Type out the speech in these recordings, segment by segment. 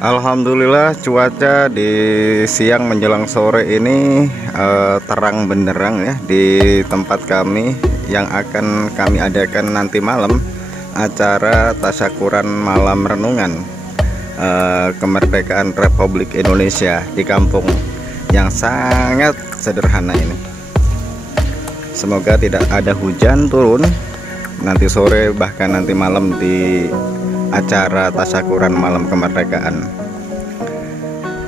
Alhamdulillah cuaca di siang menjelang sore ini terang benderang ya di tempat kami yang akan kami adakan nanti malam acara tasyakuran malam renungan kemerdekaan Republik Indonesia di kampung yang sangat sederhana ini. Semoga tidak ada hujan turun nanti sore bahkan nanti malam di acara tasyakuran malam kemerdekaan.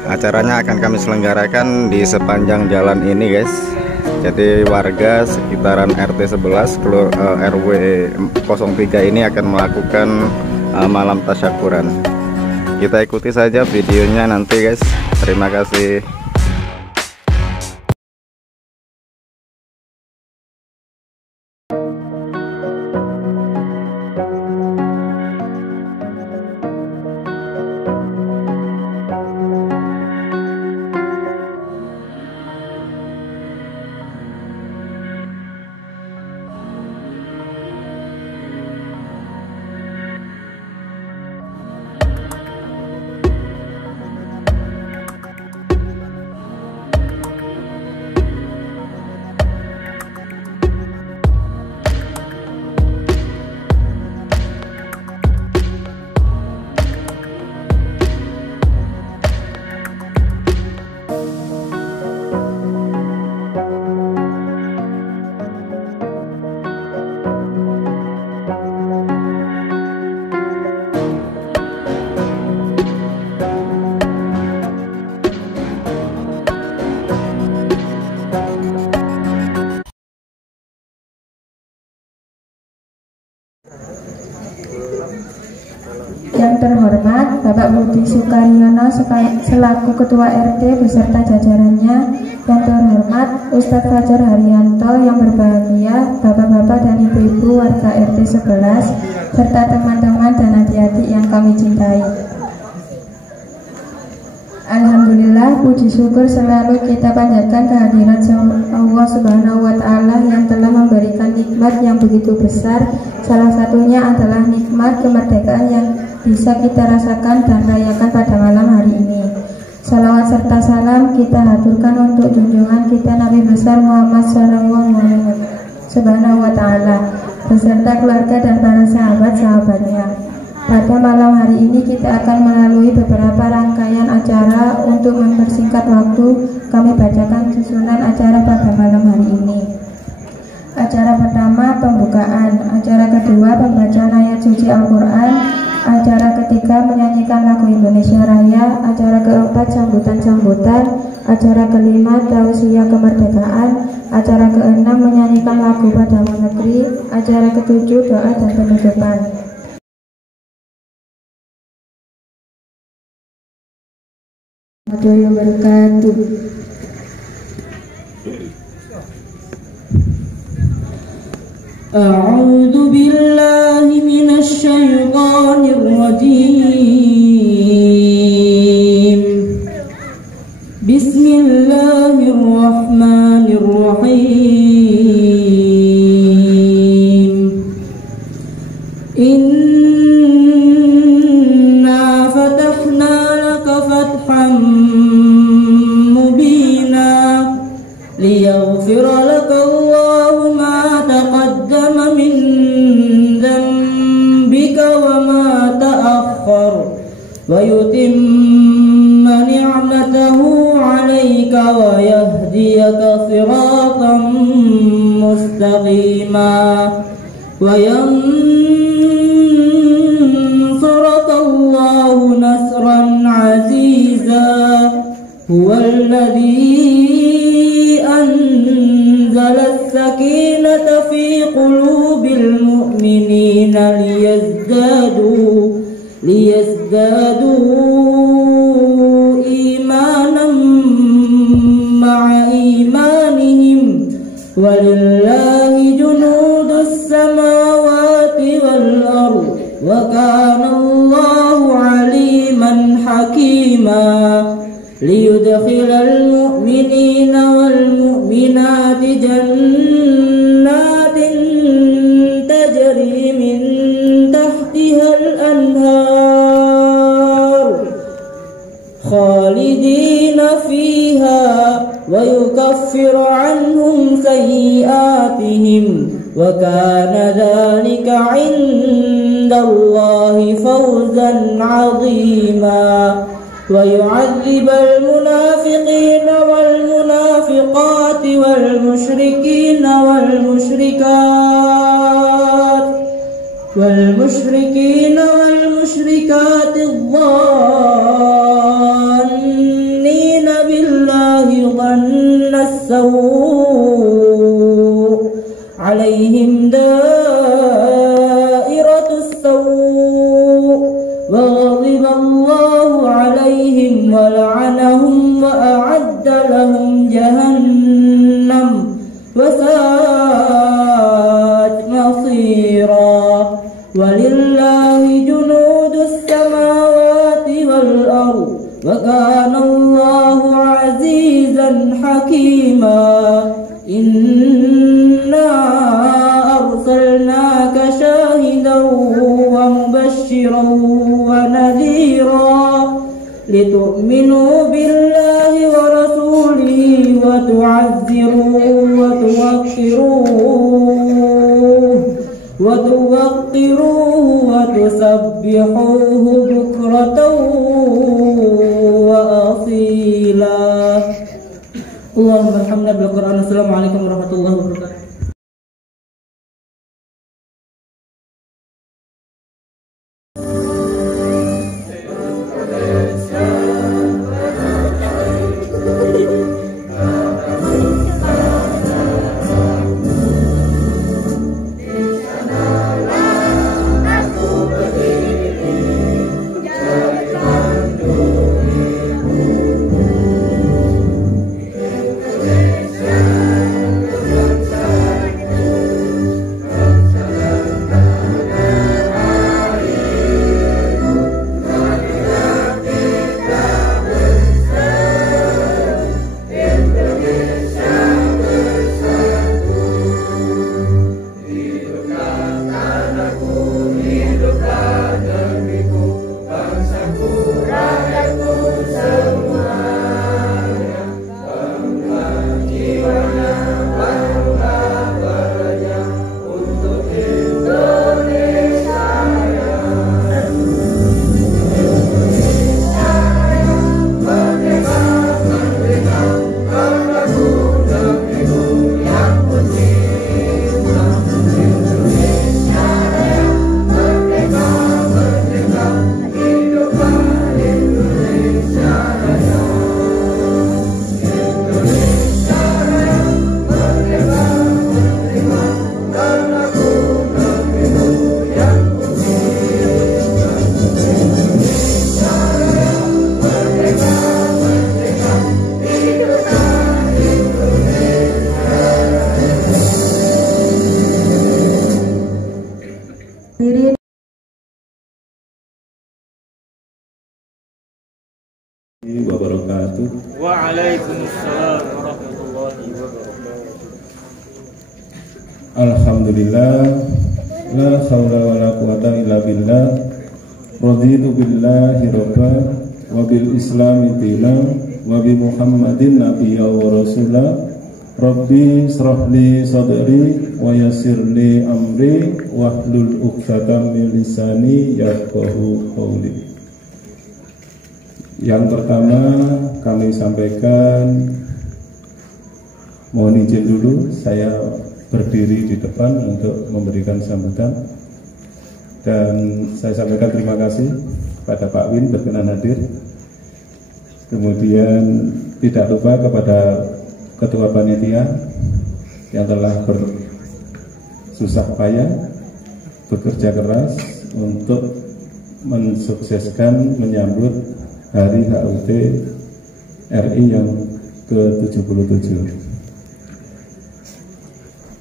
Acaranya akan kami selenggarakan di sepanjang jalan ini guys. Jadi warga sekitaran RT 11 RW 03 ini akan melakukan malam tasyakuran. Kita ikuti saja videonya nanti guys. Terima kasih. Yang terhormat Bapak Budi Sukaryono selaku Ketua RT beserta jajarannya, yang terhormat Ustadz Fajar Haryanto, yang berbahagia Bapak-bapak dan Ibu-ibu warga RT 11 serta teman-teman dan adik-adik yang kami cintai. Alhamdulillah, puji syukur selalu kita panjatkan kehadirat Allah Subhanahu wa Ta'ala yang telah memberikan nikmat yang begitu besar. Salah satunya adalah nikmat kemerdekaan yang bisa kita rasakan dan rayakan pada malam hari ini. Salawat serta salam kita haturkan untuk junjungan kita Nabi besar Muhammad Sallallahu Subhanahu wa Ta'ala beserta keluarga dan para sahabat-sahabatnya. Pada malam hari ini kita akan melalui beberapa rangkaian acara. Untuk mempersingkat waktu, kami bacakan susunan acara pada malam hari ini. Acara pertama pembukaan, acara kedua pembacaan ayat suci Al-Quran, acara ketiga menyanyikan lagu Indonesia Raya, acara keempat sambutan-sambutan, acara kelima tausiah kemerdekaan, acara keenam menyanyikan lagu Padamu Negeri, acara ketujuh doa dan penutupan. Warahmatullahi wabarakatuh. A'udzu billahi minasy syaithanir rajim. Bismillahirrahmanirrahim. Inna fatahna laka fathan mubina liyaghfira laka Allahu ma taqaddama min dhanbika wa ma ta'akhkhar wa yutimma ni'matahu 'alayka wa yahdiyaka siratan mustaqima wa yansuraka Allahu nasran 'aziza huwallazi anzala as-sakinata fi qulubil mu'minina liyazdadu imanan ma'a imanihim walillahi junudus samawati wal ardh wa kana Allahu aliman hakima liyudkhilal mu'minina wal mu'minati jannatin tajri min tahtihal anhar خالدين فيها ويكفر عنهم سيئاتهم وكان ذلك عند الله فوزا عظيما ويعذب المنافقين والمنافقات والمشركين والمشركات الظانين بالله ظن السوء عليهم دائرة السوء وغضب الله عليهم ولعنهم وأعد لهم جهنم وساءت مصيرا ولله جنود السماوات والأرض وكان الله عزيزا حكيما إنا أرسلناك شاهدا ومبشرا ونذيرا لتؤمنوا بالله ورسوله وتعزروه وتوقروه وتسبحوه بكرة وأصيلا. اللهم ارحمنا بالقرآن. السلام عليكم ورحمة الله وبركاته. wabarakatuh. Waalaikumsalam warahmatullahi wabarakatuh. Alhamdulillah, la haula wala quwata illa billah. Raditu billahi rabba wa bil islami dina wa bi Muhammadin nabiyya wa rasula. Rabbi shrahli sadri wa yassirli amri wahlul 'uqdatam min lisani yafqahu qawli. Yang pertama kami sampaikan, mohon izin dulu saya berdiri di depan untuk memberikan sambutan, dan saya sampaikan terima kasih pada Pak Win berkenan hadir. Kemudian tidak lupa kepada Ketua Panitia yang telah bersusah payah bekerja keras untuk mensukseskan menyambut Hari HUT RI yang ke-77.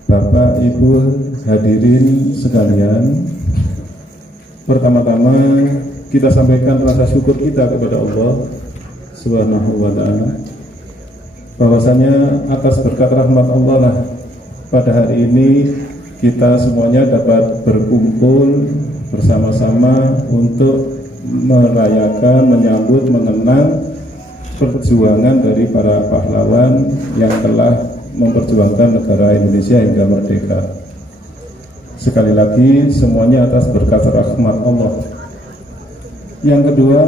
Bapak Ibu hadirin sekalian, pertama-tama kita sampaikan rasa syukur kita kepada Allah Subhanahu wa ta'ala, bahwasanya atas berkat rahmat Allah lah pada hari ini kita semuanya dapat berkumpul bersama-sama untuk merayakan, menyambut, mengenang perjuangan dari para pahlawan yang telah memperjuangkan negara Indonesia hingga merdeka. Sekali lagi semuanya atas berkat rahmat Allah. Yang kedua,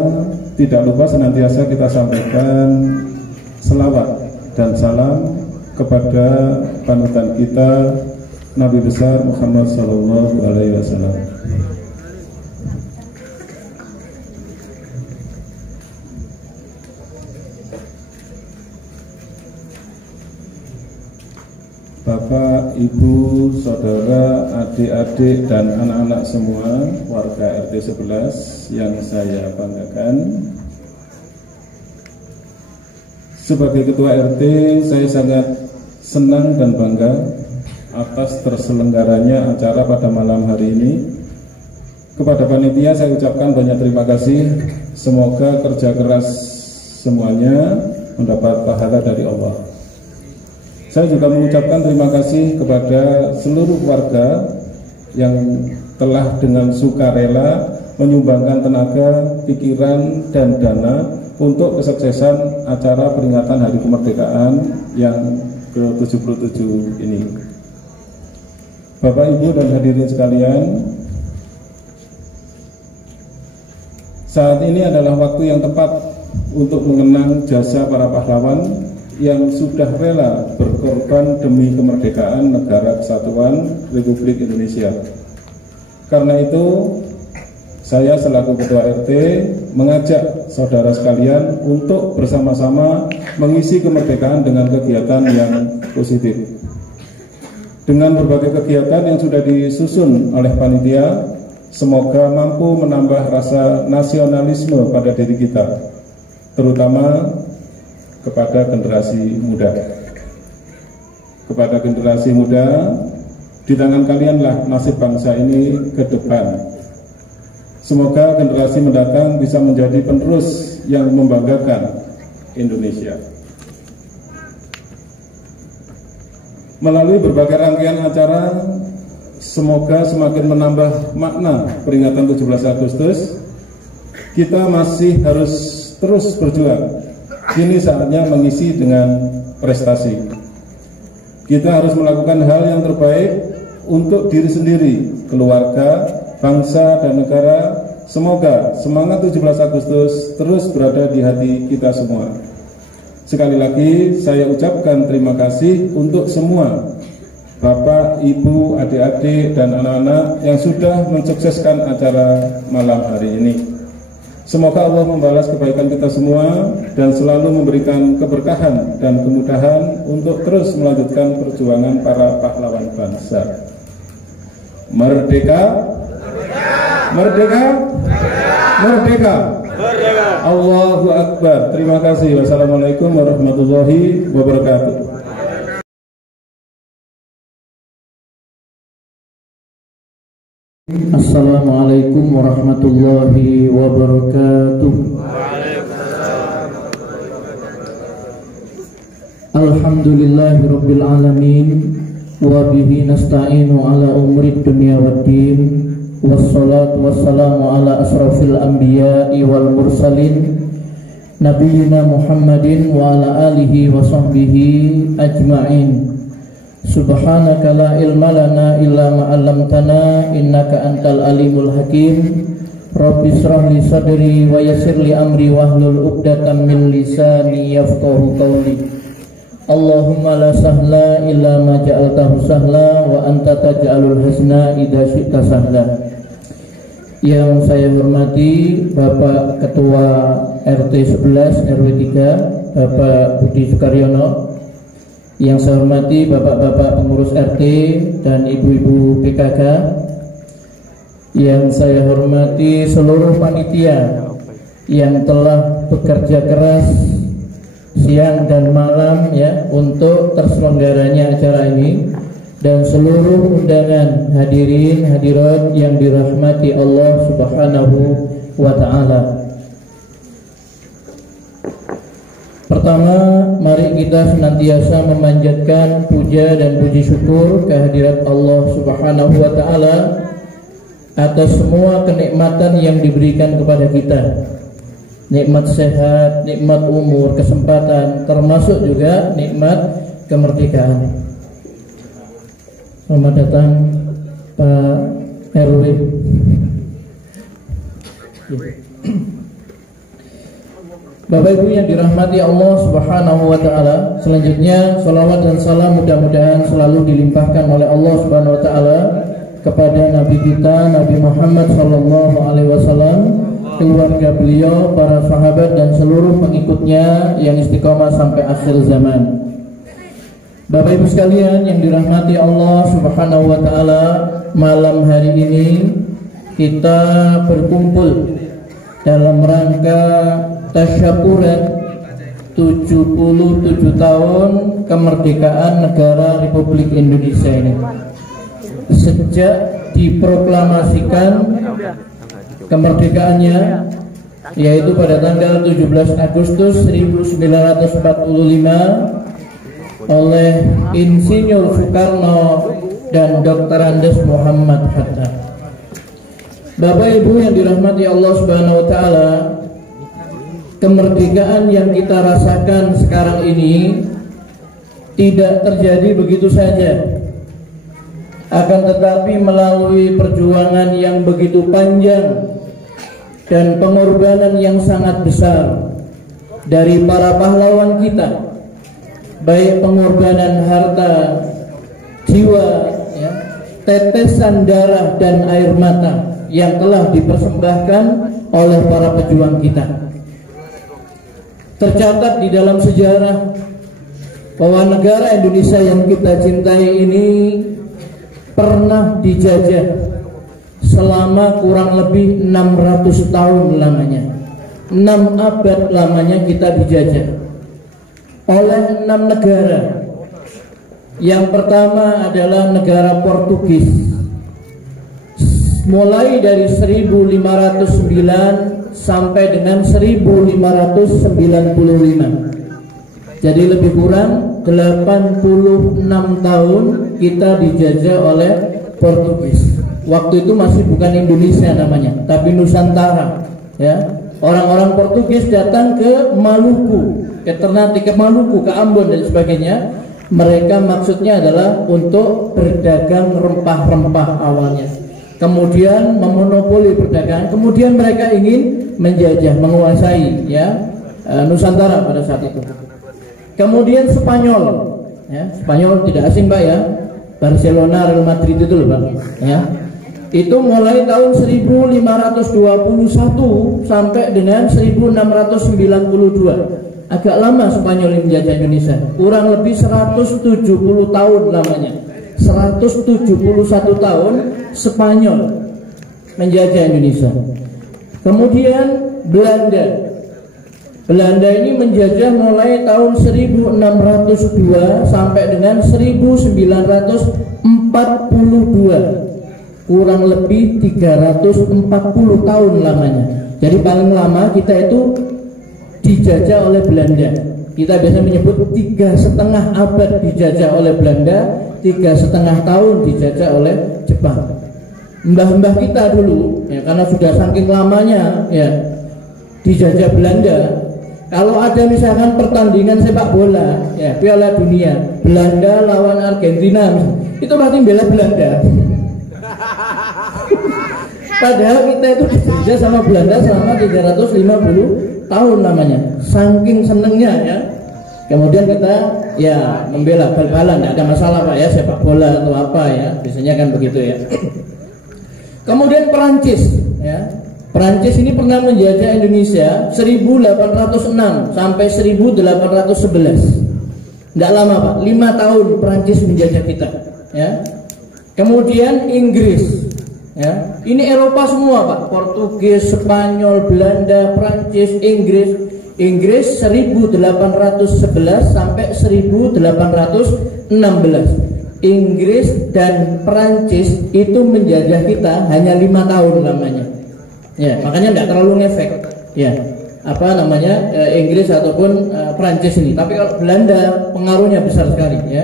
tidak lupa senantiasa kita sampaikan selawat dan salam kepada panutan kita Nabi besar Muhammad sallallahu alaihi wasallam. Bapak, Ibu, Saudara, adik-adik dan anak-anak semua warga RT 11 yang saya banggakan. Sebagai Ketua RT, saya sangat senang dan bangga atas terselenggaranya acara pada malam hari ini. Kepada panitia saya ucapkan banyak terima kasih. Semoga kerja keras semuanya mendapat pahala dari Allah. Saya juga mengucapkan terima kasih kepada seluruh warga yang telah dengan sukarela menyumbangkan tenaga, pikiran, dan dana untuk kesuksesan acara peringatan Hari Kemerdekaan yang ke-77 ini. Bapak, Ibu, dan hadirin sekalian, saat ini adalah waktu yang tepat untuk mengenang jasa para pahlawan yang sudah rela berkorban demi kemerdekaan Negara Kesatuan Republik Indonesia. Karena itu, saya selaku Ketua RT mengajak saudara sekalian untuk bersama-sama mengisi kemerdekaan dengan kegiatan yang positif. Dengan berbagai kegiatan yang sudah disusun oleh panitia, semoga mampu menambah rasa nasionalisme pada diri kita, terutama kepada generasi muda. Kepada generasi muda, di tangan kalianlah nasib bangsa ini ke depan. Semoga generasi mendatang bisa menjadi penerus yang membanggakan Indonesia. Melalui berbagai rangkaian acara, semoga semakin menambah makna peringatan 17 Agustus. Kita masih harus terus berjuang. Kini saatnya mengisi dengan prestasi. Kita harus melakukan hal yang terbaik untuk diri sendiri, keluarga, bangsa, dan negara. Semoga semangat 17 Agustus terus berada di hati kita semua. Sekali lagi saya ucapkan terima kasih untuk semua Bapak, Ibu, adik-adik, dan anak-anak yang sudah mensukseskan acara malam hari ini. Semoga Allah membalas kebaikan kita semua dan selalu memberikan keberkahan dan kemudahan untuk terus melanjutkan perjuangan para pahlawan bangsa. Merdeka! Merdeka! Merdeka! Merdeka! Allahu Akbar. Terima kasih. Wassalamualaikum warahmatullahi wabarakatuh. Assalamualaikum warahmatullahi wabarakatuh. Alhamdulillahirabbil alamin wa bihi nasta'inu ala umrid dunya waddin wassalatu wassalamu ala asrafil anbiya'i wal mursalin nabiyyina Muhammadin wa ala alihi wa sahbihi ajma'in. Subhanaka la ilma lana illa ma 'allamtana innaka antal alimul hakim. Rabbi shrah li sadri wa yassir li amri wahlul 'uqdatam min lisani yafqahu qawli. Allahumma la sahla illa ma ja'altahu sahla wa anta taj'alul hazna idza syi'ta sahla. Yang saya hormati Bapak Ketua RT 11 RW 3 Bapak Budi Sukaryono, yang saya hormati bapak-bapak pengurus RT dan ibu-ibu PKK, yang saya hormati seluruh panitia yang telah bekerja keras siang dan malam ya untuk terselenggaranya acara ini, dan seluruh undangan hadirin hadirat yang dirahmati Allah Subhanahu wa taala. Pertama, mari kita senantiasa memanjatkan puja dan puji syukur kehadirat Allah Subhanahu wa taala atas semua kenikmatan yang diberikan kepada kita. nikmat sehat, nikmat umur, kesempatan, termasuk juga nikmat kemerdekaan. Selamat datang Pak RW. Bapak Ibu yang dirahmati Allah Subhanahu wa taala, selanjutnya salawat dan salam mudah-mudahan selalu dilimpahkan oleh Allah Subhanahu wa taala kepada Nabi kita Nabi Muhammad sallallahu alaihi wasallam, keluarga beliau, para sahabat dan seluruh pengikutnya yang istiqomah sampai akhir zaman. Bapak Ibu sekalian yang dirahmati Allah Subhanahu wa taala, malam hari ini kita berkumpul dalam rangka tasyakuran 77 tahun kemerdekaan negara Republik Indonesia ini. Sejak diproklamasikan kemerdekaannya, yaitu pada tanggal 17 Agustus 1945 oleh Insinyur Soekarno dan Dr. Andes Muhammad Hatta. Bapak Ibu yang dirahmati Allah Subhanahu wa taala, kemerdekaan yang kita rasakan sekarang ini tidak terjadi begitu saja, akan tetapi melalui perjuangan yang begitu panjang dan pengorbanan yang sangat besar dari para pahlawan kita, baik pengorbanan harta, jiwa, ya, tetesan darah dan air mata yang telah dipersembahkan oleh para pejuang kita. Tercatat di dalam sejarah bahwa negara Indonesia yang kita cintai ini pernah dijajah selama kurang lebih 600 tahun lamanya. 6 abad lamanya kita dijajah oleh 6 negara. Yang pertama adalah negara Portugis, mulai dari 1509 sampai dengan 1595. Jadi lebih kurang 86 tahun kita dijajah oleh Portugis. Waktu itu masih bukan Indonesia namanya, tapi Nusantara, ya. Orang-orang Portugis datang ke Maluku, ke Ternate, ke Maluku, ke Ambon dan sebagainya. Mereka maksudnya adalah untuk berdagang rempah-rempah awalnya. Kemudian memonopoli perdagangan, kemudian mereka ingin menjajah, menguasai, ya, Nusantara pada saat itu. Kemudian Spanyol, ya, Spanyol tidak asing Pak, ya, Barcelona, Real Madrid itu loh Pak, ya. Itu mulai tahun 1521 sampai dengan 1692. Agak lama Spanyol ini menjajah Indonesia, kurang lebih 170 tahun lamanya. 171 tahun Spanyol menjajah Indonesia. Kemudian Belanda ini menjajah mulai tahun 1602 sampai dengan 1942. Kurang lebih 340 tahun lamanya. Jadi paling lama kita itu dijajah oleh Belanda. Kita biasa menyebut 3,5 abad dijajah oleh Belanda, 3,5 tahun dijajah oleh Jepang. Mbah-mbah kita dulu, ya, karena sudah saking lamanya, ya, dijajah Belanda. Kalau ada misalkan pertandingan sepak bola, ya, Piala Dunia, Belanda lawan Argentina, itu pasti bela Belanda. Padahal kita itu dijajah sama Belanda selama 350 tahun namanya, saking senengnya, ya. Kemudian kita, ya, membela bal-balan, tidak ada masalah Pak, ya, sepak bola atau apa, ya, biasanya kan begitu, ya. Kemudian Perancis, ya, Perancis ini pernah menjajah Indonesia 1806 sampai 1811. Tidak lama Pak, 5 tahun Perancis menjajah kita, ya. Kemudian Inggris, ya, ini Eropa semua Pak, Portugis, Spanyol, Belanda, Prancis, Inggris 1811 sampai 1816. Inggris dan Prancis itu menjajah kita hanya 5 tahun lamanya, ya, makanya tidak terlalu ngefek, ya, apa namanya, Inggris ataupun Prancis ini. Tapi kalau Belanda pengaruhnya besar sekali, ya.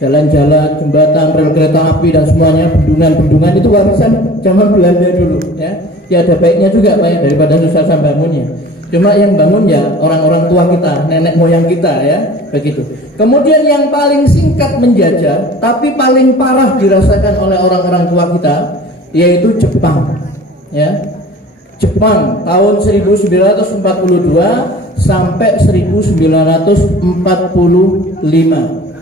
Jalan-jalan, jembatan, rel kereta api dan semuanya, bendungan-bendungan itu warisan zaman Belanda dulu, ya. Ya ada baiknya juga Pak, ya, daripada susah bangunnya. Cuma yang bangun ya orang-orang tua kita, nenek moyang kita ya, begitu. Kemudian yang paling singkat menjajah, tapi paling parah dirasakan oleh orang-orang tua kita, yaitu Jepang. Ya, Jepang tahun 1942 sampai 1945.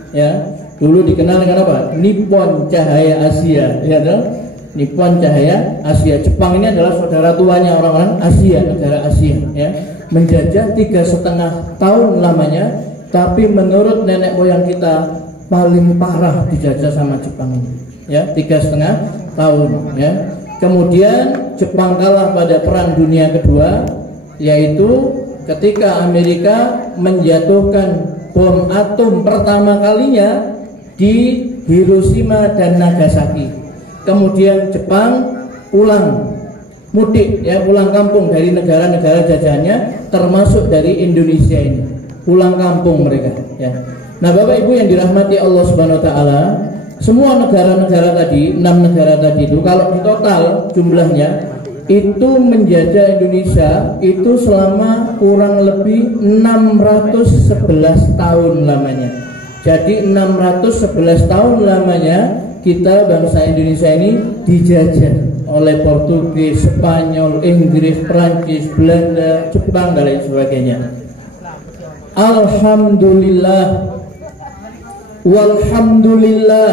Ya, dulu dikenal dengan apa? Nippon Cahaya Asia, ya dong? Nippon Cahaya Asia. Jepang ini adalah saudara tuanya orang-orang Asia, negara Asia. Ya, menjajah 3,5 tahun lamanya, tapi menurut nenek moyang kita paling parah dijajah sama Jepang ini. Ya, 3,5 tahun. Ya. Kemudian Jepang kalah pada Perang Dunia Kedua, yaitu ketika Amerika menjatuhkan bom atom pertama kalinya di Hiroshima dan Nagasaki. Kemudian Jepang pulang mudik, ya, pulang kampung dari negara-negara jajahannya, termasuk dari Indonesia ini. Pulang kampung mereka. Ya. Nah, Bapak Ibu yang dirahmati Allah Subhanahu Wa Taala, semua negara-negara tadi, 6 negara tadi itu, kalau di total jumlahnya itu menjajah Indonesia itu selama kurang lebih 611 tahun lamanya. Jadi 611 tahun lamanya kita bangsa Indonesia ini dijajah oleh Portugis, Spanyol, Inggris, Prancis, Belanda, Jepang dan lain sebagainya. Alhamdulillah, walhamdulillah,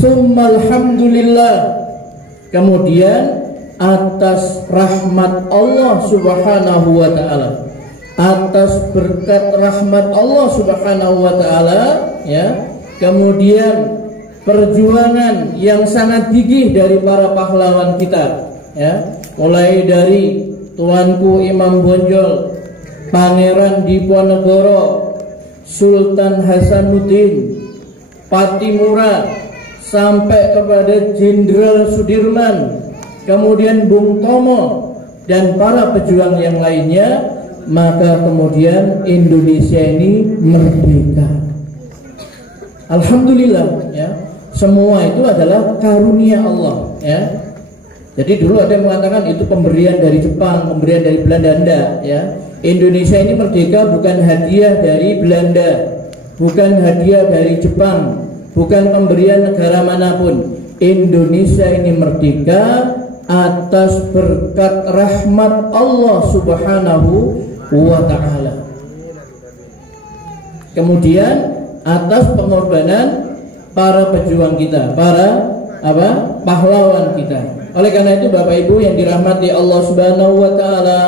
summa alhamdulillah. Kemudian atas rahmat Allah Subhanahu wa taala, atas berkat rahmat Allah Subhanahu wa taala, ya. Kemudian perjuangan yang sangat gigih dari para pahlawan kita, ya. Mulai dari Tuanku Imam Bonjol, Pangeran Diponegoro, Sultan Hasanuddin, Patimura, sampai kepada Jenderal Sudirman, kemudian Bung Tomo dan para pejuang yang lainnya, maka kemudian Indonesia ini merdeka. Alhamdulillah, ya. Semua itu adalah karunia Allah, ya. Jadi dulu ada yang mengatakan itu pemberian dari Jepang, pemberian dari Belanda, ya. Indonesia ini merdeka bukan hadiah dari Belanda, bukan hadiah dari Jepang, bukan pemberian negara manapun. Indonesia ini merdeka atas berkat rahmat Allah Subhanahu wa taala. Kemudian atas pengorbanan para pejuang kita, para pahlawan kita. Oleh karena itu Bapak Ibu yang dirahmati Allah Subhanahu wa taala,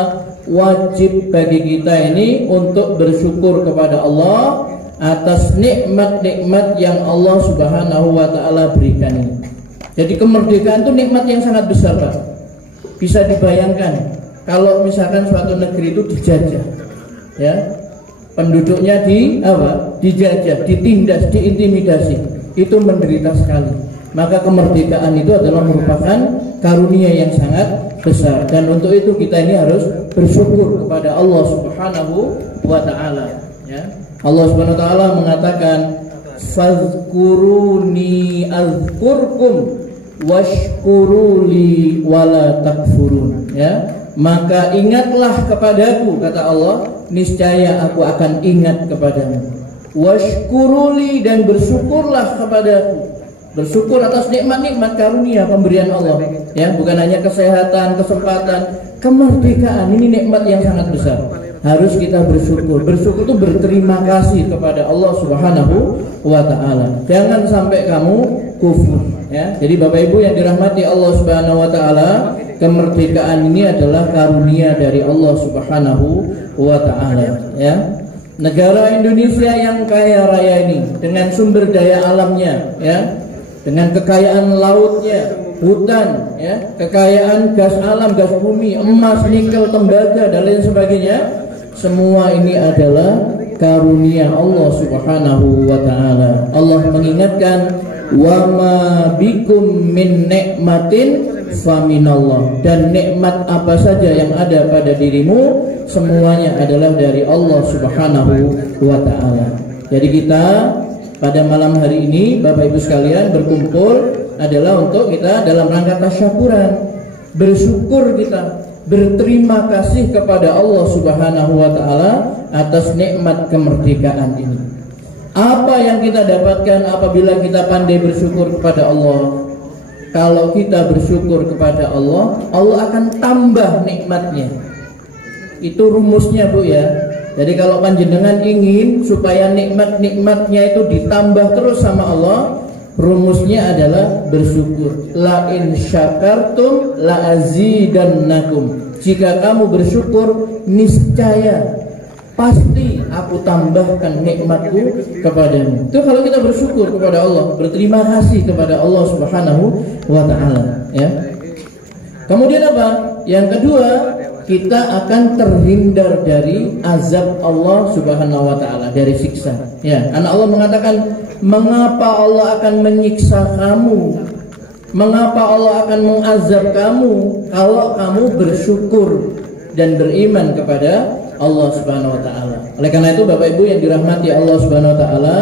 wajib bagi kita ini untuk bersyukur kepada Allah atas nikmat-nikmat yang Allah Subhanahu wa taala berikan ini. Jadi kemerdekaan itu nikmat yang sangat besar, Pak. Bisa dibayangkan kalau misalkan suatu negeri itu dijajah, ya, penduduknya dijajah, ditindas, diintimidasi, itu menderita sekali. Maka kemerdekaan itu adalah merupakan karunia yang sangat besar, dan untuk itu kita ini harus bersyukur kepada Allah Subhanahu wa taala, ya. Allah Subhanahu wa taala mengatakan, fazkuruni azkurkum washkuruli wala takfurun, ya. Maka ingatlah kepadaku, kata Allah, niscaya aku akan ingat kepadamu. Washkuruli, dan bersyukurlah kepadaku. Bersyukur atas nikmat-nikmat karunia pemberian Allah, ya, bukan hanya kesehatan, kesempatan, kemerdekaan ini nikmat yang sangat besar. Harus kita bersyukur. Bersyukur itu berterima kasih kepada Allah Subhanahu wa taala. Jangan sampai kamu kufur, ya. Jadi Bapak Ibu yang dirahmati Allah Subhanahu wa taala, kemerdekaan ini adalah karunia dari Allah Subhanahu wa taala, ya. Negara Indonesia yang kaya raya ini dengan sumber daya alamnya, ya, dengan kekayaan lautnya, hutan, ya, kekayaan gas alam, gas bumi, emas, nikel, tembaga dan lain sebagainya, semua ini adalah karunia Allah Subhanahu wa taala. Allah mengingatkan, wa ma bikum min nikmatin faminallah, dan nikmat apa saja yang ada pada dirimu semuanya adalah dari Allah Subhanahu wa taala. Jadi kita pada malam hari ini Bapak Ibu sekalian berkumpul adalah untuk kita dalam rangka tasyakuran, bersyukur kita berterima kasih kepada Allah Subhanahu wa taala atas nikmat kemerdekaan ini. Apa yang kita dapatkan apabila kita pandai bersyukur kepada Allah? Kalau kita bersyukur kepada Allah, Allah akan tambah nikmatnya. Itu rumusnya, Bu ya. Jadi kalau panjenengan ingin supaya nikmat-nikmatnya itu ditambah terus sama Allah, rumusnya adalah bersyukur. La in syakartum la azidannakum. Jika kamu bersyukur, niscaya pasti aku tambahkan nikmatku kepadamu. Itu kalau kita bersyukur kepada Allah, berterima kasih kepada Allah Subhanahu wa taala, ya. Kemudian apa? Yang kedua, kita akan terhindar dari azab Allah Subhanahu wa taala, dari siksa. Ya, karena Allah mengatakan, mengapa Allah akan menyiksa kamu? Mengapa Allah akan mengazab kamu kalau kamu bersyukur dan beriman kepada Allah Subhanahu wa taala. Oleh karena itu Bapak Ibu yang dirahmati Allah Subhanahu wa taala,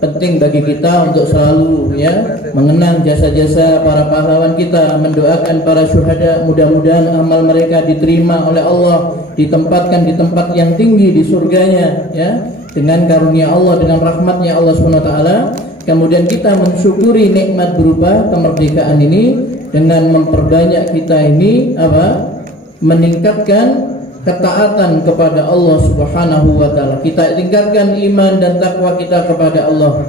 penting bagi kita untuk selalu ya mengenang jasa-jasa para pahlawan kita, mendoakan para syuhada, mudah-mudahan amal mereka diterima oleh Allah, ditempatkan di tempat yang tinggi di surganya ya, dengan karunia Allah, dengan rahmatnya Allah Subhanahu wa taala. Kemudian kita mensyukuri nikmat berupa kemerdekaan ini dengan memperbanyak kita ini apa? Meningkatkan ketaatan kepada Allah Subhanahu wa taala. Kita tingkatkan iman dan takwa kita kepada Allah.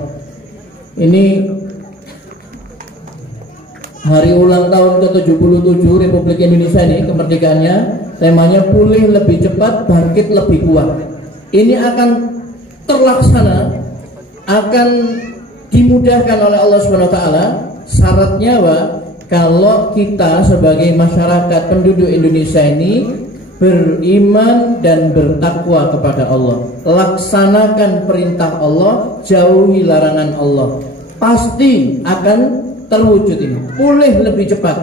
Ini hari ulang tahun ke-77 Republik Indonesia ini, kemerdekaannya, temanya pulih lebih cepat, bangkit lebih kuat. Ini akan terlaksana, akan dimudahkan oleh Allah Subhanahu wa taala. Syaratnya apa? Kalau kita sebagai masyarakat penduduk Indonesia ini beriman dan bertakwa kepada Allah, laksanakan perintah Allah, jauhi larangan Allah, pasti akan terwujud ini, pulih lebih cepat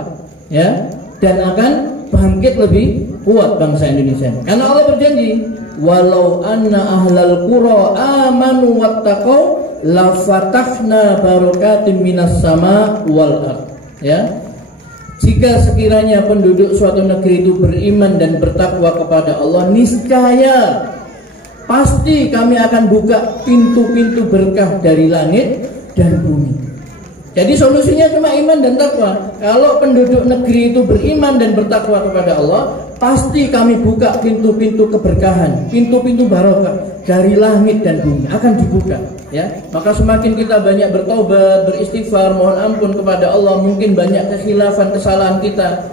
ya, dan akan bangkit lebih kuat bangsa Indonesia. Karena Allah berjanji, walau anna ahlal qura amanu wattaqau la fatahna barakatim minas sama wal ard. Ya, jika sekiranya penduduk suatu negeri itu beriman dan bertakwa kepada Allah, niscaya pasti kami akan buka pintu-pintu berkah dari langit dan bumi. Jadi solusinya cuma iman dan takwa. Kalau penduduk negeri itu beriman dan bertakwa kepada Allah, pasti kami buka pintu-pintu keberkahan, pintu-pintu barokah dari langit dan bumi akan dibuka. Ya, maka semakin kita banyak bertobat, beristighfar, mohon ampun kepada Allah, mungkin banyak kekhilafan, kesalahan kita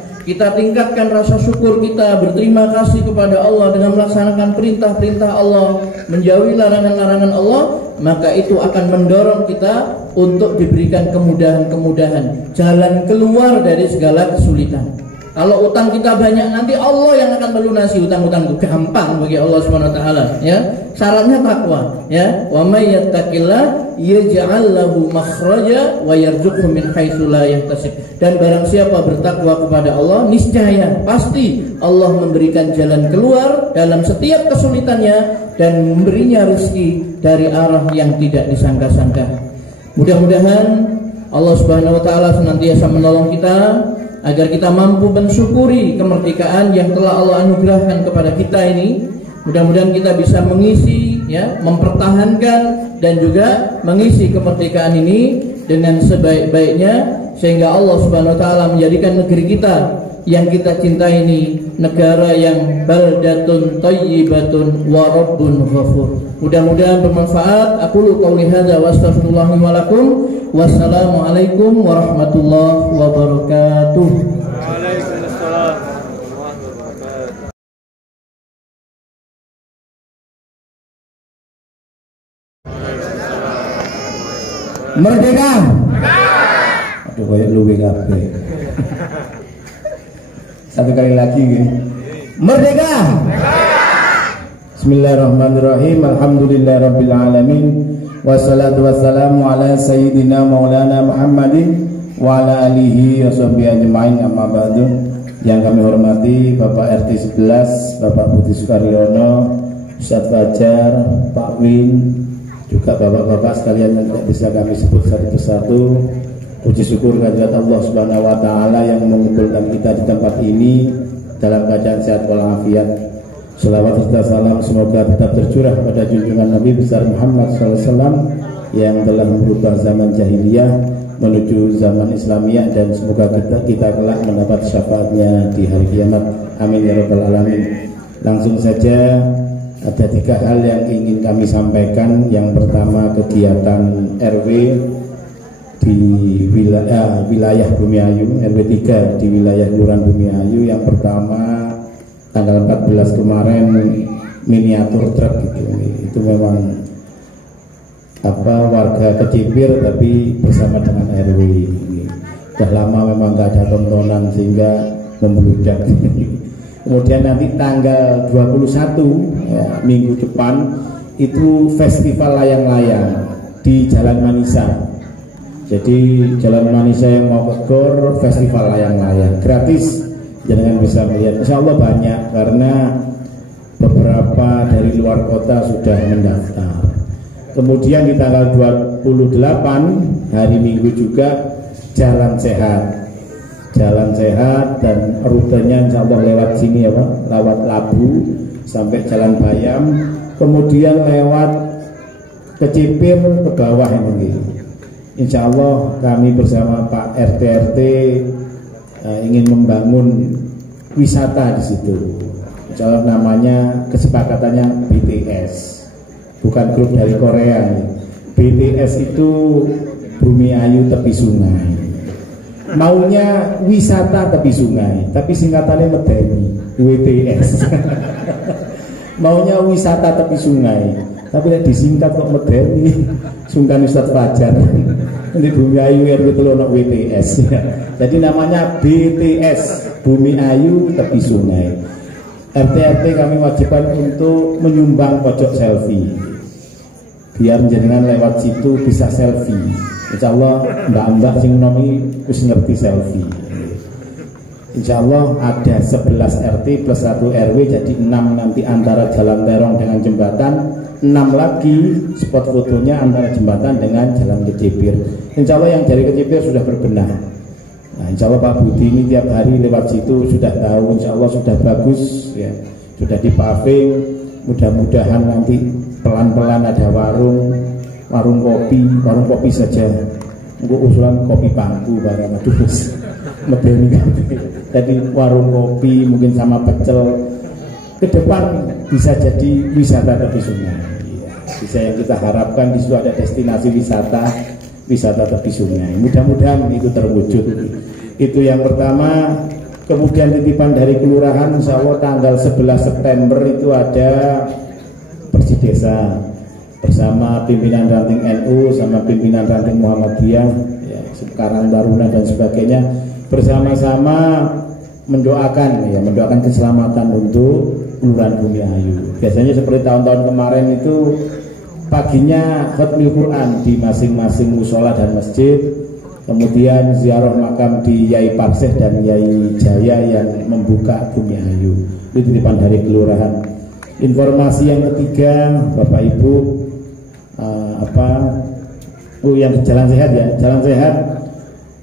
tingkatkan rasa syukur kita, berterima kasih kepada Allah dengan melaksanakan perintah-perintah Allah, menjauhi larangan-larangan Allah, maka itu akan mendorong kita untuk diberikan kemudahan-kemudahan, jalan keluar dari segala kesulitan. Kalau utang kita banyak, nanti Allah yang akan melunasi utang-utang itu, gampang bagi Allah Subhanahu wa taala ya. Syaratnya takwa ya. Wa may yattaqillah yaj'al lahu makhraja wa yarzuqhu min haitsu la yahtasib. Dan barang siapa bertakwa kepada Allah, niscaya pasti Allah memberikan jalan keluar dalam setiap kesulitannya dan memberinya rezeki dari arah yang tidak disangka-sangka. Mudah-mudahan Allah Subhanahu wa taala senantiasa menolong kita agar kita mampu mensyukuri kemerdekaan yang telah Allah anugerahkan kepada kita ini. Mudah-mudahan kita bisa mengisi ya, mempertahankan dan juga mengisi kemerdekaan ini dengan sebaik-baiknya, sehingga Allah Subhanahu wa taala menjadikan negeri kita yang kita cintai ini negara yang baldatun thayyibatun wa rabbun ghafur. Mudah-mudahan bermanfaat. Aqulu qouli hadza wa astaghfirullah wa lakum. Wassalamualaikum warahmatullahi wabarakatuh. Waalaikumsalam warahmatullahi wabarakatuh. Merdeka. Aduh, kayak lu WKP. Satu kali lagi gitu. Merdeka. Bismillahirrahmanirrahim. Alhamdulillahirabbil alamin. Wassalatu wassalamu ala sayyidina maulana Muhammadin wa ala alihi wa sahbihi ajma'in, amma ba'du. Yang kami hormati Bapak RT 11, Bapak Budi Sukaryono, Ustadz Fajar, Pak Win, juga bapak-bapak sekalian yang tidak bisa kami sebut satu persatu. Puji syukur kehadirat Allah Subhanahu wa taala yang mengumpulkan kita di tempat ini dalam keadaan sehat walafiat. Selawat serta salam semoga tetap tercurah pada junjungan Nabi besar Muhammad SAW yang telah merubah zaman jahiliyah menuju zaman Islamiyah, dan semoga kita kelak mendapat syafaatnya di hari kiamat. Amin ya rabbal alamin. Langsung saja, ada 3 hal yang ingin kami sampaikan. Yang pertama, kegiatan RW di wilayah Bumiayu, RW 3 di wilayah Kelurahan Bumiayu. Yang pertama, tanggal 14 kemarin miniatur truk itu memang warga Kecipir tapi bersama dengan RW. Sudah lama memang nggak ada tontonan sehingga membludak. Kemudian nanti tanggal 21 ya, minggu depan itu festival layang-layang di Jalan Manisa. Jadi Jalan Manisa yang mau ke Gor, festival layang-layang gratis, jangan bisa melihat. Insya Allah banyak karena beberapa dari luar kota sudah mendaftar. Kemudian di tanggal 28 hari Minggu juga Jalan Sehat. Jalan Sehat dan rutenya insya Allah lewat sini ya Pak, lewat Labu sampai Jalan Bayam, kemudian lewat Kecipir ke bawah ini. Insya Allah kami bersama Pak RT ingin membangun wisata di situ. Insya Allah namanya, kesepakatannya BTS. Bukan grup dari Korea. BTS itu Bumiayu Tepi Sungai. Maunya wisata tepi sungai, tapi singkatannya medeni, WTS. Maunya wisata tepi sungai, tapi disingkat kok medeni, sungkan Ustadz Fajar. Ini Bumiayu RW Telono WTS. Jadi namanya BTS, Bumiayu Tepi Sungai. RT kami wajibkan untuk menyumbang pojok selfie, biar jenengan lewat situ bisa selfie. Insya Allah mbak-mbak sing nomi wis ngerti selfie. Insya Allah ada 11 RT plus 1 RW, jadi 6 nanti antara Jalan Terong dengan jembatan, 6 lagi spot fotonya antara jembatan dengan Jalan Kecipir. Insya Allah yang dari Kecipir sudah berbenah. Nah, insya Allah Pak Budi ini tiap hari lewat situ sudah tahu, insya Allah sudah bagus ya, sudah dipaving. Mudah-mudahan nanti pelan-pelan ada warung kopi saja. Untuk usulan kopi pangku barang terus medeni kan. Jadi warung kopi mungkin sama pecel ke depan bisa jadi wisata tepi sungai. Bisa yang kita harapkan di situ ada destinasi wisata tepi sungai. Mudah-mudahan itu terwujud. Itu yang pertama. Kemudian titipan dari kelurahan, insya Allah tanggal 11 September itu ada bersih desa bersama pimpinan ranting NU sama pimpinan ranting Muhammadiyah ya, Karang Taruna dan sebagainya, bersama-sama mendoakan keselamatan untuk Kelurahan Bumiayu. Biasanya seperti tahun-tahun kemarin itu paginya khatmil Quran di masing-masing musola dan masjid, kemudian ziarah makam di Yai Parseh dan Yai Jaya yang membuka Bumiayu. Itu titipan dari kelurahan. Informasi yang ketiga, Bapak Ibu, yang Jalan Sehat ya, Jalan Sehat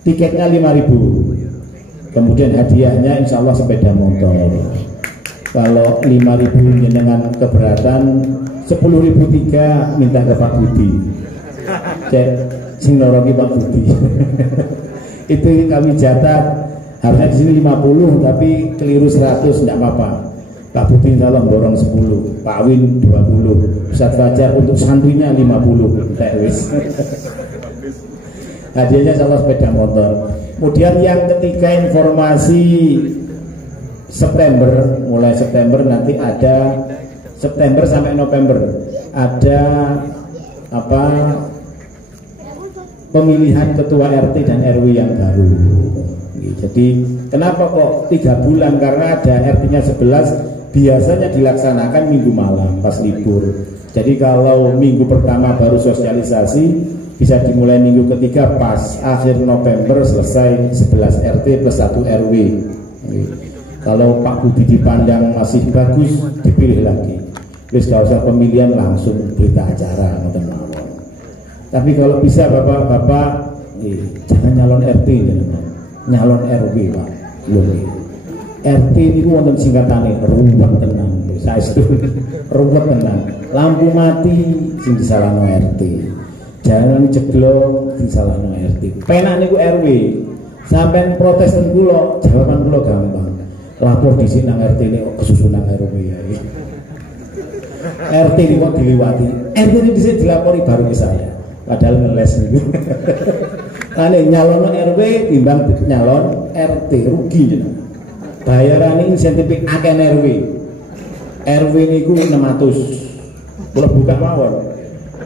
tiketnya 5.000, kemudian hadiahnya insya Allah sepeda motor. Kalau 5.000 dengan keberatan, 10.003 minta ke Pak Budi. Cek sing noroki Pak Budi. Itu kami catat, harusnya di sini 50 tapi keliru 100 tidak apa-apa. Pak Budi insya Allah borong 10, Pak Win 20, Ustadz Fajar untuk santrinya 50. Hadiahnya insya Allah sepeda motor. Kemudian yang ketiga, informasi September, mulai September nanti ada, September sampai November ada pemilihan ketua RT dan RW yang baru. Jadi kenapa kok 3 bulan? Karena ada RT-nya 11, biasanya dilaksanakan minggu malam pas libur. Jadi kalau minggu pertama baru sosialisasi, bisa dimulai minggu ketiga pas akhir November selesai 11 RT plus 1 RW. Kalau Pak Budi dipandang masih bagus, dipilih lagi. Terus kalau usah pemilihan langsung berita acara. Tapi kalau bisa Bapak-bapak jangan nyalon RT, nyalon RW Pak. RT itu wonten singkatane ruwet tenan. Saestu ruwet tenan. Lampu mati sing disalahno RT. Jalan jeglok disalahno RT. Penak niku RW. Sampeyan protes ten kula, jawaban kula gampang. Lapor dhisik nang RT ini kesusu nang RW ya. RT ini kok diliwati. RT ini dhisik dilapori baru ke saya. Padahal ngeles niku. Ane nyalon RW timbang nyalon RT rugi jenengan. Bayarane insentif akeh RW. RW niku 600. Kula buka mawon.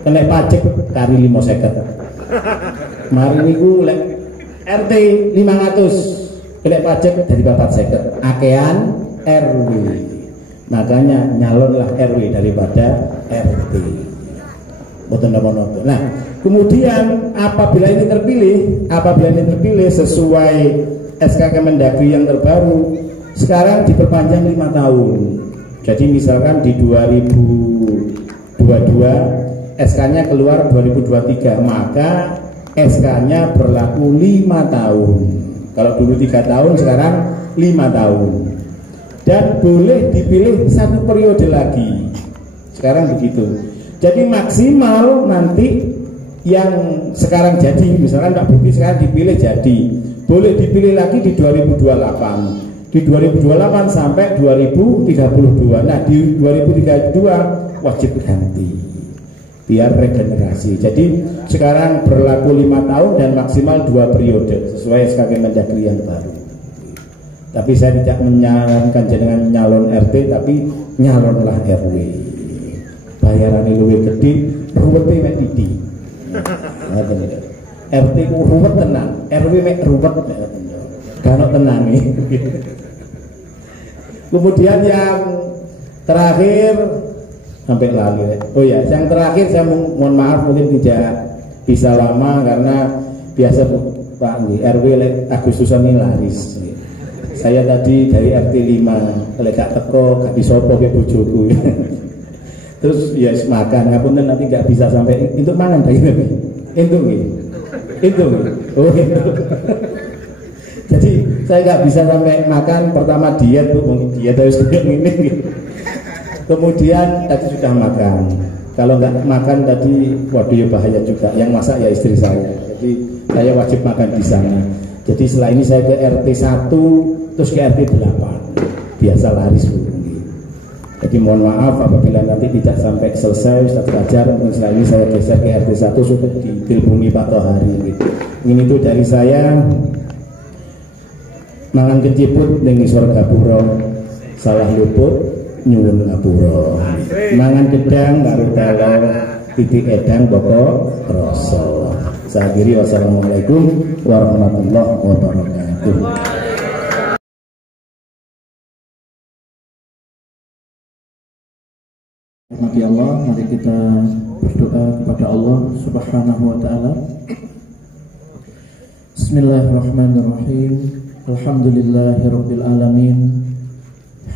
Kena pajak kari 550. Mari niku lek RT 500 kena pajak dari 450. Akean RW. Makanya nyalonlah RW daripada RT. Boten napa-napa. Nah, kemudian apabila ini terpilih sesuai SK Kemendagri yang terbaru, sekarang diperpanjang 5 tahun. Jadi misalkan di 2022 SK-nya keluar 2023, maka SK-nya berlaku 5 tahun. Kalau dulu 3 tahun, sekarang 5 tahun. Dan boleh dipilih 1 periode lagi. Sekarang begitu. Jadi maksimal nanti yang sekarang jadi, misalkan Pak Bukti sekarang dipilih jadi, boleh dipilih lagi di 2028, di 2028 sampai 2032. Nah di 2032 wajib ganti biar regenerasi. Jadi sekarang berlaku 5 tahun dan maksimal 2 periode sesuai SK Kemendagri yang baru. Tapi saya tidak menyarankan jenengan nyalon RT, tapi nyalonlah RW. Bayarannya luwih gede, ruwete mek titi. RT ku ruwet tenan, RW mek ruwet kan tenang nih. Kemudian yang terakhir sampai lalu. Oh ya, yang terakhir saya mohon maaf mungkin tidak bisa lama karena biasa Pak RW Agustusan ini laris. Saya tadi dari RT 5 lekak teko gak disopo ke bojoku. Terus ya makan, ngapunten nanti nggak bisa sampai untuk mangan bayi itu oh itu. Jadi saya nggak bisa sampai makan. Pertama diet bu, diet harus ini. Kemudian tadi sudah makan. Kalau nggak makan tadi, waduh ya bahaya juga. Yang masak ya istri saya. Jadi saya wajib makan di sana. Jadi setelah ini saya ke RT 1 terus ke RT 8. Biasa laris bu. Jadi mohon maaf apabila nanti tidak sampai selesai Ustaz Fajar, mungkin setelah ini saya geser ke RT 1 sudah diteleponi Pak Tohari gitu. Ini itu dari saya. Mangan keciput ning isor gapura, salah luput nyuwun ngapura. Mangan gedang karo telo, titik edang pokok rasa. Sakhiri wassalamualaikum warahmatullahi wabarakatuh. Mati Allah, mari kita berdoa kepada Allah Subhanahu wa taala. Bismillahirrahmanirrahim. Alhamdulillahirabbil alamin.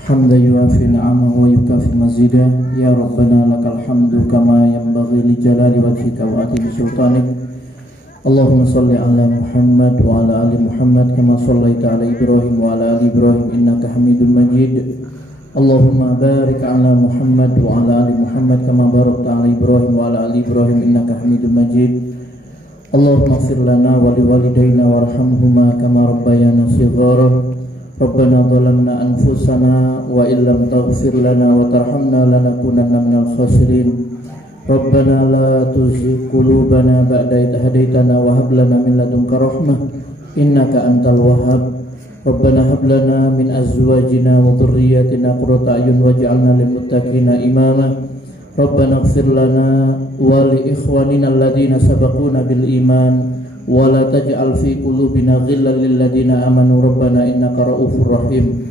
Hamdan yuafi ni'amahu wa yukafi mazidah. Ya Rabbana lakal hamdu kama yanbaghi li jalali wajhika wa atimi sultanik. Allahumma salli ala Muhammad wa ala ali Muhammad kama sallaita ala Ibrahim wa ala ali Ibrahim innaka Hamidum Majid. Allahumma barik ala Muhammad wa ala ali Muhammad kama barakta ala Ibrahim wa ala ali Ibrahim innaka Hamidum Majid. Allahumma ighfir lana wa liwalidayna warhamhuma kama rabbayana shighara. Rabbana dhalamna anfusana wa illam taghfir lana wa tarhamna lanakunanna minal khasirin. Rabbana la tuzigh qulubana ba'da idh hadaytana wa hab lana min ladunka rahmah innaka antal wahhab. Rabbana hab lana min azwajina wa dhurriyyatina qurrata a'yun waj'alna lil muttaqina imama. Rabbana ighfir lana wa li ikhwanina alladhina sabaquna bil iman wa la taj'al fi qulubina ghillan lil ladzina amanu rabbana innaka ra'ufur rahim.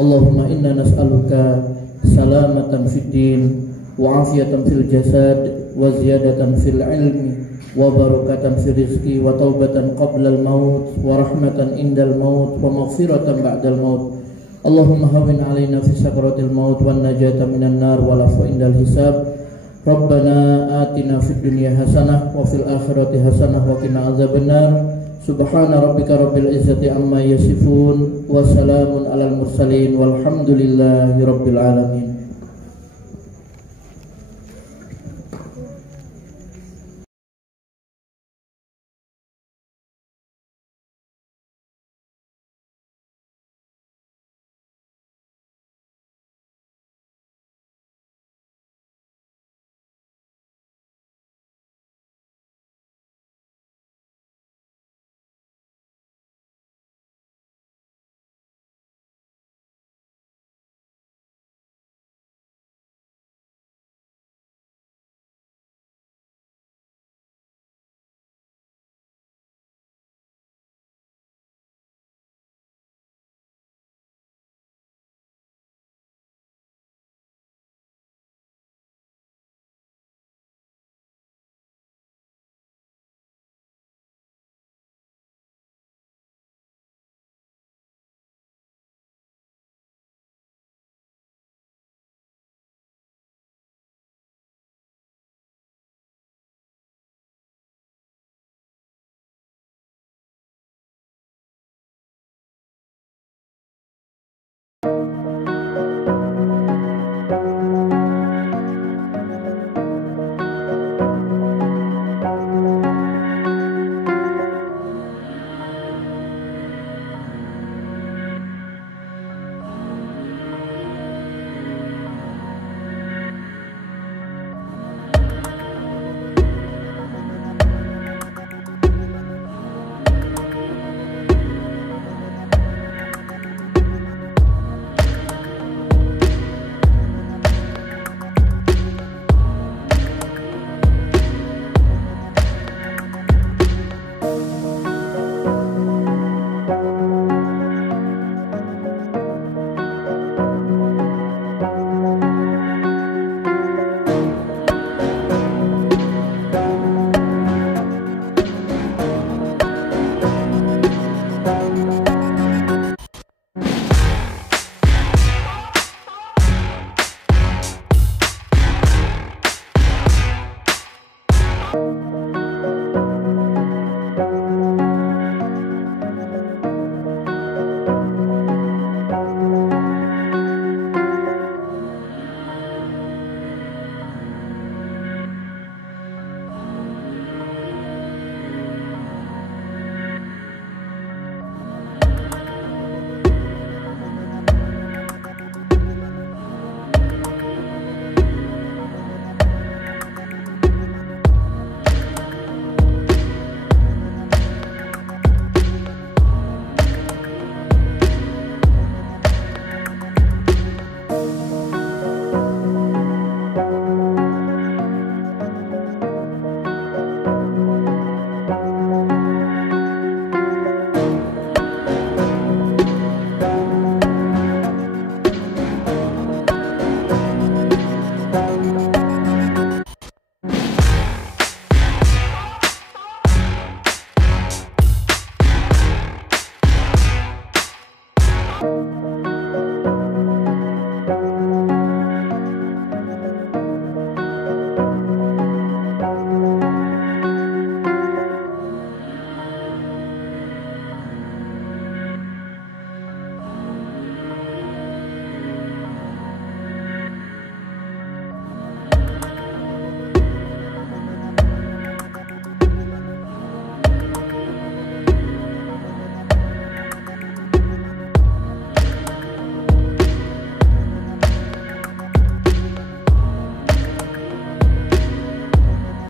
Allahumma inna nas'aluka salamatan fid din wa afiyatan fil jasad wa ziyadatan fil ilmi wa barakatan fil rizqi wa taubatan qabla al maut wa rahmatan indal maut wa maghfiratan ba'dal maut. Allahumma hawwin 'alaina fi sakaratil maut wan najata minan nar wal afwa indal hisab. Rabbana atina fid dunya hasanah wa fil akhirati hasanah wa qina adzabannar. Subhana rabbika rabbil izzati amma yasifun, wa salamun alal mursalin, walhamdulillahi rabbil alamin.